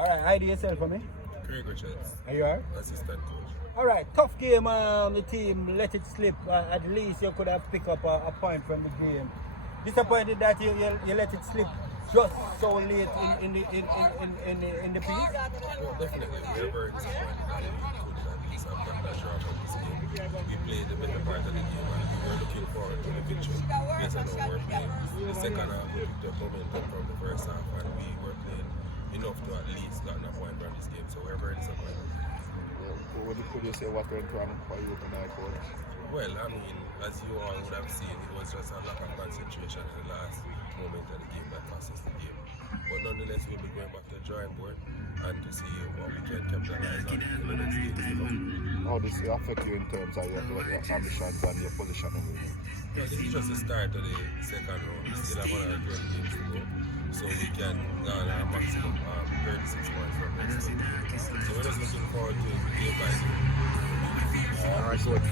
Alright, ID yourself for me. Craig Richards, Are you alright? assistant coach. Alright, tough game. The team let it slip. At least you could have picked up a point from the game. Disappointed that you let it slip just so late in the piece. No, definitely. We are very disappointed that we couldn't at least have gotten a draw from this game. We played the better part of the game and we were looking forward to the victory based on how we're playing. The second half, we took the momentum from the first half and we were playing enough to at least gotten a point from this game. So we're very disappointed. What could you say what went wrong for you tonight, coach? Well, I mean, as you all would have seen, it was just a lack of concentration in the last moment of the game that cost us the game. But nonetheless, we'll be going back to the drawing board and to see what we can capitalize on in the next game to come. How does it affect you in terms of your ambitions and your position? Well, this is just the start of the second round. We still have another 20 games to go. So we can garner a maximum 36 points from next week. So we're just looking forward to the game by game. Alright, coach.